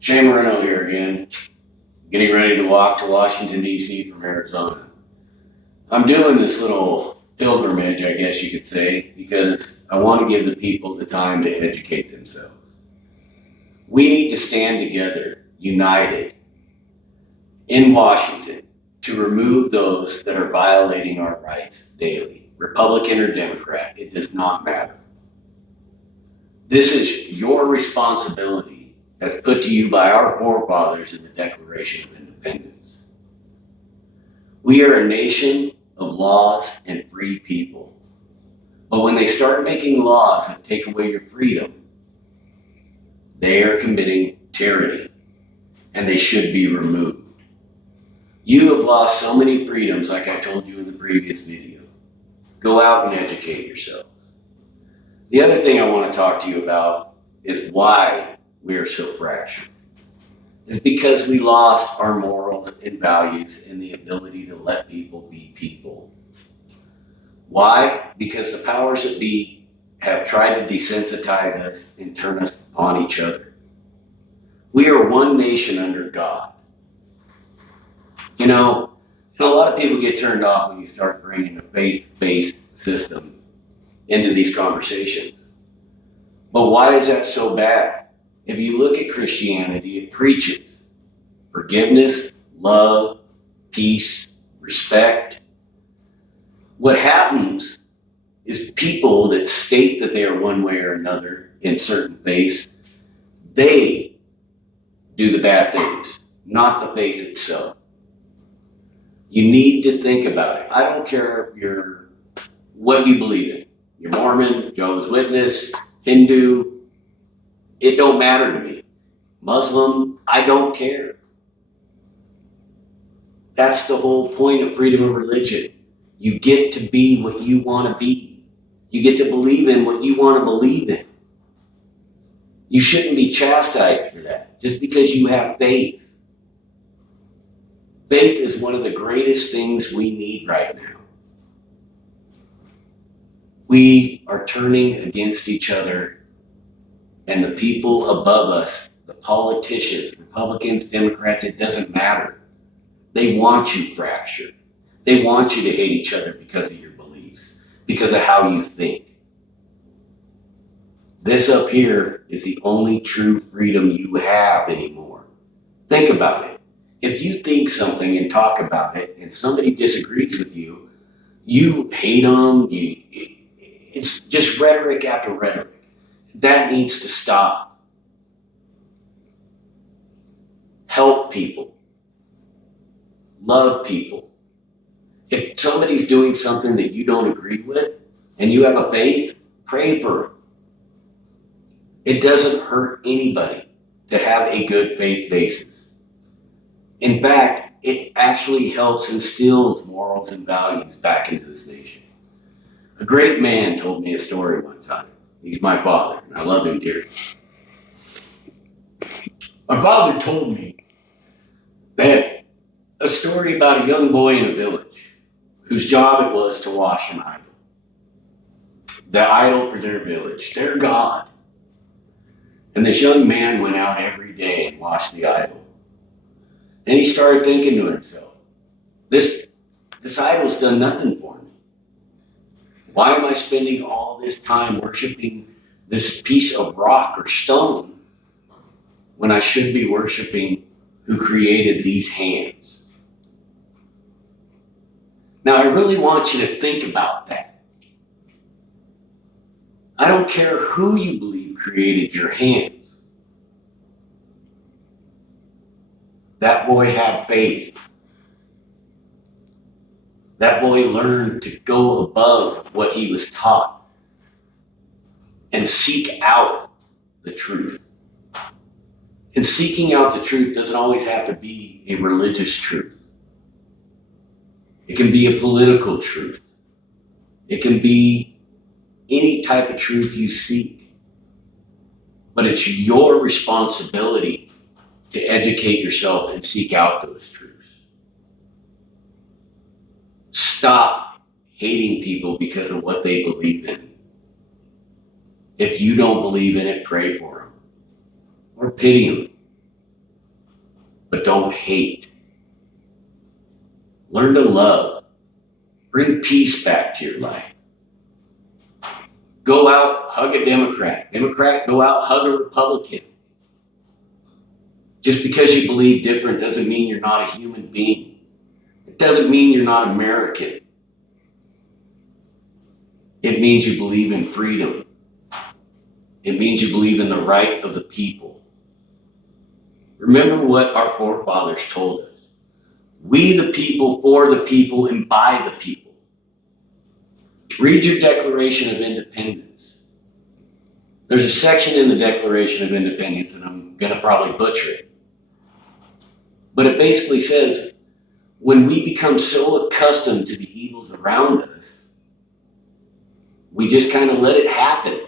Shane Moreno here again, getting ready to walk to Washington, D.C. from Arizona. I'm doing this little pilgrimage, I guess you could say, because I want to give the people the time to educate themselves. We need to stand together, united, in Washington to remove those that are violating our rights daily. Republican or Democrat, it does not matter. This is your responsibility as put to you by our forefathers in the Declaration of Independence. We are a nation of laws and free people. But when they start making laws that take away your freedom, they are committing tyranny and they should be removed. You have lost so many freedoms, like I told you in the previous video. Go out and educate yourselves. The other thing I want to talk to you about is why we are so fractured. It's because we lost our morals and values and the ability to let people be people. Why? Because the powers that be have tried to desensitize us and turn us upon each other. We are one nation under God. You know, and a lot of people get turned off when you start bringing a faith-based system into these conversations. But why is that so bad? If you look at Christianity, it preaches forgiveness, love, peace, respect. What happens is people that state that they are one way or another in certain faiths, they do the bad things, not the faith itself. You need to think about it. I don't care if you're what you believe in. You're Mormon, Jehovah's Witness, Hindu, it don't matter to me. Muslim, I don't care. That's the whole point of freedom of religion. You get to be what you want to be. You get to believe in what you want to believe in. You shouldn't be chastised for that just because you have faith. Faith is one of the greatest things we need right now. We are turning against each other, and the people above us, the politicians, Republicans, Democrats, it doesn't matter. They want you fractured. They want you to hate each other because of your beliefs, because of how you think. This up here is the only true freedom you have anymore. Think about it. If you think something and talk about it and somebody disagrees with you, you hate them, it's just rhetoric after rhetoric. That needs to stop. Help people. Love people. If somebody's doing something that you don't agree with and you have a faith, pray for them. It doesn't hurt anybody to have a good faith basis. In fact, it actually helps instills morals and values back into this nation. A great man told me a story one time. He's my father, and I love him dearly. My father told me that a story about a young boy in a village whose job it was to wash an idol. The idol for their village, their God. And this young man went out every day and washed the idol. And he started thinking to himself, this idol's done nothing for me. Why am I spending all this time worshiping this piece of rock or stone when I should be worshiping who created these hands? Now, I really want you to think about that. I don't care who you believe created your hands. That boy had faith. That boy learned to go above what he was taught and seek out the truth. And seeking out the truth doesn't always have to be a religious truth. It can be a political truth. It can be any type of truth you seek. But it's your responsibility to educate yourself and seek out those truths. Stop hating people because of what they believe in. If you don't believe in it, pray for them or pity them. don't hate. Learn to love. Bring peace back to your life. Go out, hug a Democrat. Democrat, go out, hug a Republican. Just because you believe different doesn't mean you're not a human being. It doesn't mean you're not American. It means you believe in freedom. It means you believe in the right of the people. Remember what our forefathers told us. We the people, for the people, and by the people. Read your Declaration of Independence. There's a section in the Declaration of Independence, and I'm going to probably butcher it. But it basically says, when we become so accustomed to the evils around us, we just kind of let it happen.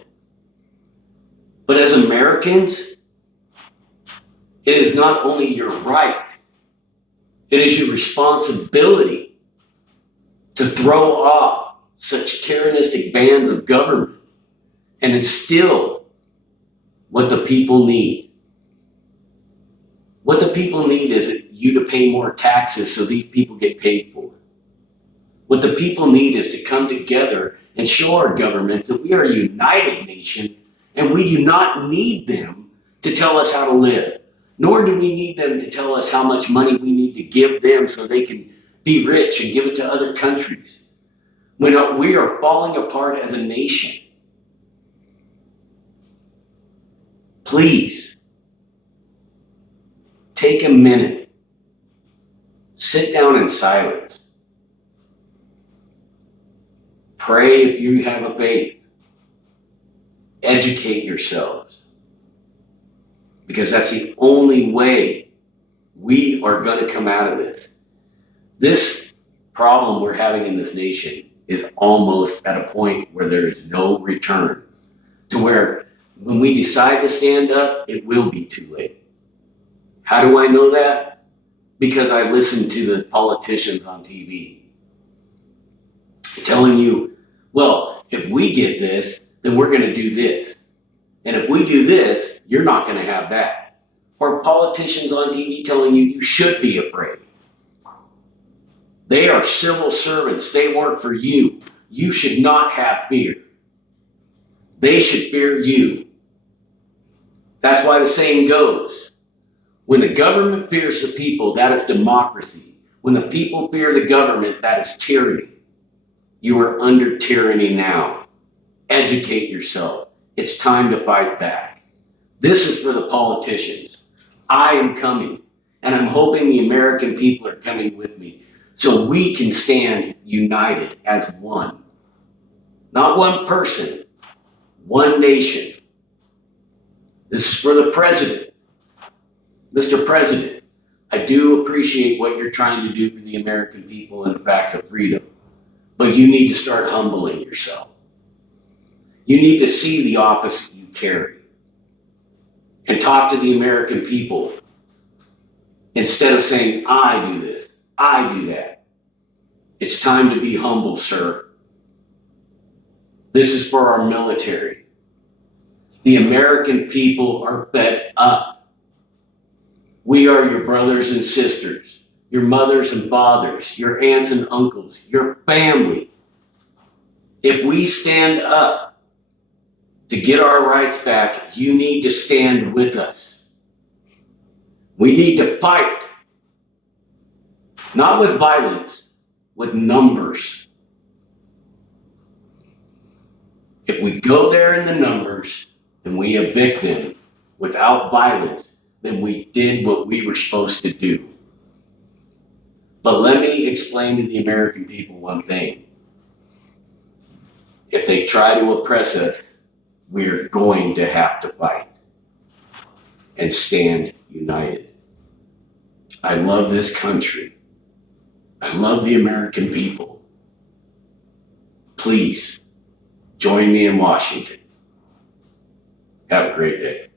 But as Americans, it is not only your right, it is your responsibility to throw off such tyrannistic bands of government and instill what the people need. What the people need is you to pay more taxes so these people get paid for. What the people need is to come together and show our governments that we are a united nation and we do not need them to tell us how to live. Nor do we need them to tell us how much money we need to give them so they can be rich and give it to other countries. When we are falling apart as a nation, please take a minute, sit down in silence, pray if you have a faith, educate yourselves. Because that's the only way we are going to come out of this. This problem we're having in this nation is almost at a point where there is no return. To where when we decide to stand up, it will be too late. How do I know that? Because I listen to the politicians on TV telling you, well, if we get this, then we're going to do this. And if we do this, you're not going to have that. Or politicians on TV telling you should be afraid. They are civil servants. They work for you. You should not have fear. They should fear you. That's why the saying goes, when the government fears the people, that is democracy. When the people fear the government, that is tyranny. You are under tyranny now. Educate yourself. It's time to fight back. This is for the politicians. I am coming, and I'm hoping the American people are coming with me so we can stand united as one. Not one person, one nation. This is for the president. Mr. President, I do appreciate what you're trying to do for the American people and the facts of freedom, but you need to start humbling yourself. You need to see the office you carry and talk to the American people instead of saying, I do this, I do that. It's time to be humble, sir. This is for our military. The American people are fed up. We are your brothers and sisters, your mothers and fathers, your aunts and uncles, your family. If we stand up to get our rights back, you need to stand with us. We need to fight, not with violence, with numbers. If we go there in the numbers and we evict them without violence, then we did what we were supposed to do. But let me explain to the American people one thing. If they try to oppress us, we're going to have to fight and stand united. I love this country. I love the American people. Please join me in Washington. Have a great day.